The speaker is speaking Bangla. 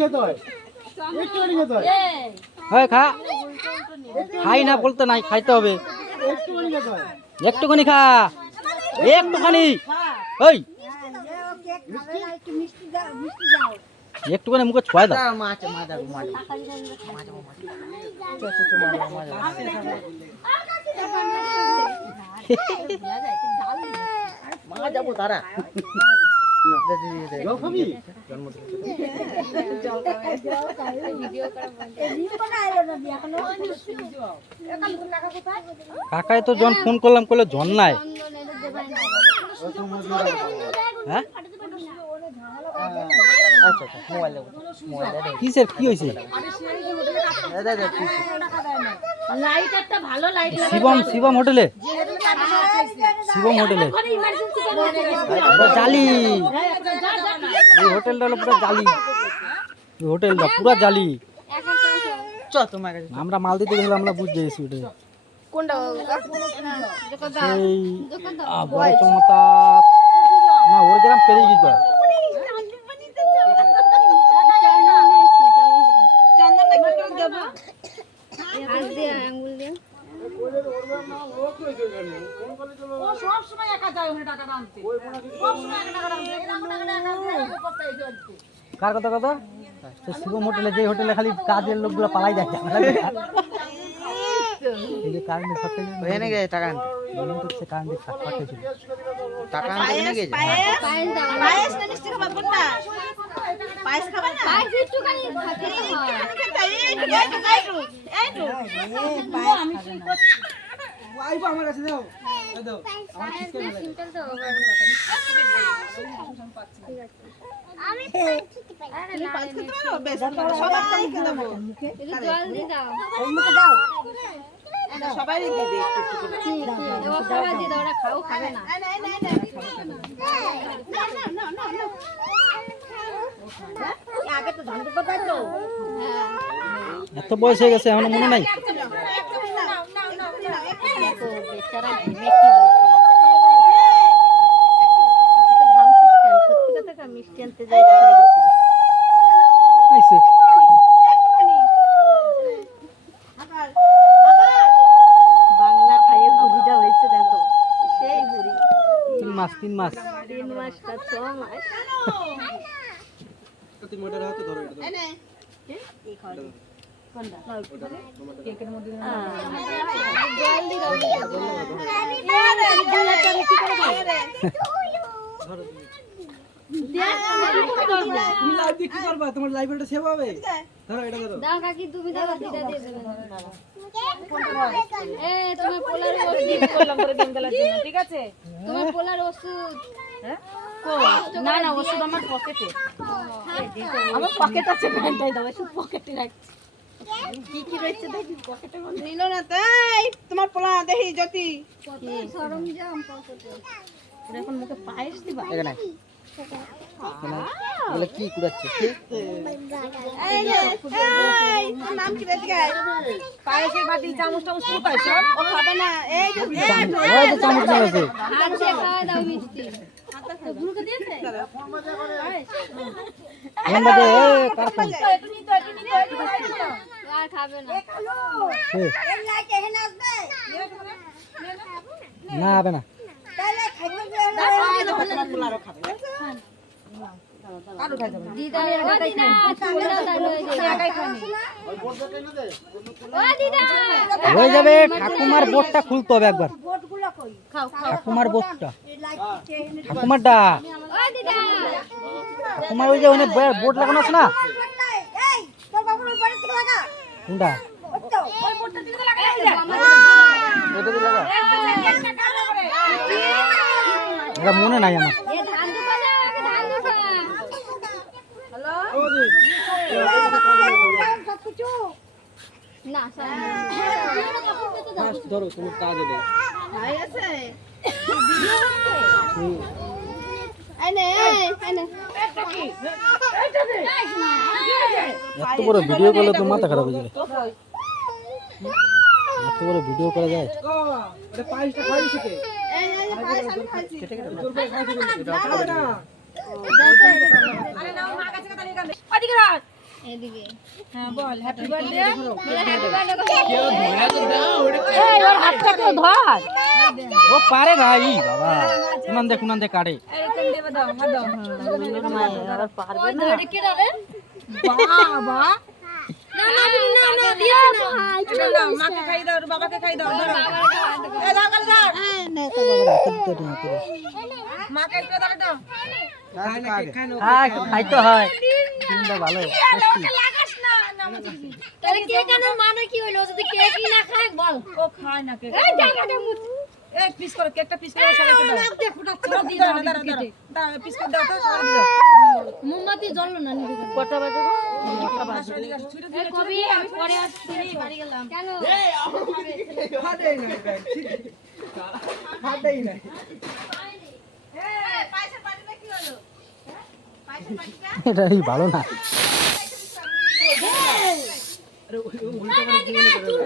খেতে হয়, একটুখানি খেতে হয়। হয় খা, খাই না বলতে নাই, খাইতে হবে। একটুখানি খেতে হয়। একটুখানি খা, একটুখানি। ওই একটুখানি মুখে ছয় দাও। যাবো তারা জল খাবি? কাকাই তো জন ফোন করলাম, করলে জন নাই। হ্যাঁ আচ্ছা কিসের কি হয়েছে? শিবম শিবম হোটেলে, শিবম হোটেলে জালি। এই হোটেলটা হলো পুরো জালি, এই হোটেলটা পুরো জালি। আমরা মাল দিতে গেছিলাম, আমরা বুঝতে গেছি ওটা সেই বড় চমতা না, ওর গ্রাম পেরিয়ে যেতে হয়। কার কথা কথা? শিবম হোটেলে, যে হোটেলে খালি কাজের লোকগুলো পালাই যায়। সবাই এত বয়স হয়ে গেছে, এখনো মনে নাই। মিষ্টি আনতে যাইতে বাংলা খাইয়ে বুড়িটা হয়েছে, দেখো সেই বুড়ি। 3 মাস 3 মাস 3 মাস না 6 মাস। তুমি ওটার হাতে ধরো, এটা ধরো। এই খাওয়া কোনটা? কেকের মধ্যে জল দি দাও। তুমি লাইভ দিয়ে কি করবা? তোমার লাইভটা সেভ হবে। ধরো এটা ধরো। দাও কাকি, তুমি দাও, দিদা দিয়ে দেবে। তোমার পোলার ওষুধ করলাম করে গেম খেলার জন্য, ঠিক আছে? তোমার পোলার ওষুধ। হ্যাঁ না না, ওষুধ আমার পকেটে। আমার পকেট আছে, প্যান্টাই দাও, ওষুধ পকেটে রাখছি। কি কি রয়েছে দেখি পকেটে। নিল না তাই তোমার পোলা দেখি জ্যোতি সরঞ্জাম পকেটে। এখন মুখে পায়েস দিবা এখানে বলে কি কুড়াচ্ছে? এই রে, এই নাম কি রে? দিগাই পায়েসের বাটি চামচ টামচ কোথায় সব? ও খাবে না। এই যে ওই যে চামচ নিয়ে আছে। হাত দিয়ে খাওয়া দাও মিষ্টি। তো গুরুকে দিয়েছে? ফোন বাজে, এ কার ফোন? একটু নি তো আর খাবে না। এই লাইট এখানে আসবে না হবে না। তাহলে খাইবে না। তোমার পোলারও খাবে। আরো খাই যাবে। দিদা ও দিদা তুমি দাও, তাহলে ওই যে একাই খানি। ওই বোর্ডটা টেনে দে। ও দিদা হয়ে যাবে। ঠাকুমার বোর্ডটা খুলতে হবে একবার। বোটগুলো কই? খাও খাও। ঠাকুমার বোর্ডটা, এই লাইট এখানে। ঠাকুমারটা, ও দিদা ঠাকুমার ওই যে ওখানে বোর্ড লাগানো আছে না? এই তোর বাবুর উপরে থেকে লাগা। কোনটা? ওই তো ওই বোটটা দিকে লাগা। এই যে এটা দিয়ে লাগা। এটা মনে নাই আমার। এ ধান দুপা দাও, একে ধান দুপা। হ্যালো ও দি। সবকিছু না সারা ফার্স্ট ধরো, তোমার কাজ এটা। ভাই আছে ভিডিও করতে। আইনে আইনে এটা কি? এটা দে। এত বড় ভিডিও করলে তো মাথা খারাপ হয়ে যাবে। এত বড় ভিডিও করা যায়? ওটা পায়েসটা খাইছে কে? এই এই পায়েস আমি খাইছি। জোর করে খাইছে কে? এটা আরে নাও মা কাছে কথা নিয়ে ওদিকে রাখ। হ্যাঁ বল হ্যাপি বার্থডে এই ওর হাতটা কেউ ধর ও পারে না ই বাবা কুনান দে কাটে এরকম দেবে দাও হাত দাও আর পারবে না এটা কি রে বাবা না দিও না মাকে খাই দাও বাবাকে খাই দাও ধরো এ দাও কাল দাও না তো বাবা রাতে তো না মাকে একটু দাও হ্যাঁ খাইতে হয় কিন্তু ভালো লাগাস না তাহলে কে কেন মানে কি হলো যদি কেক না খায় বল ও খায় না কেক এই জায়গাটা মুছ এক পিস করে কেকটা পিস করে সবাইকে দাও নাক দে ফুটাচ্ছে দি দাও দাও পিস করে দাও তো সবাই দাও মোমবাতি জ্বললো না নিবি কটা বাজে গো কটা বাজে এই কবি আমি পরে আসছি বাড়ি গেলাম কেন হাতেই নাই হাতেই নাই পয়সা পাঠিয়ে কি হলো পয়সা পাঠিয়ে এটা ভালো না আরে উল্টো করে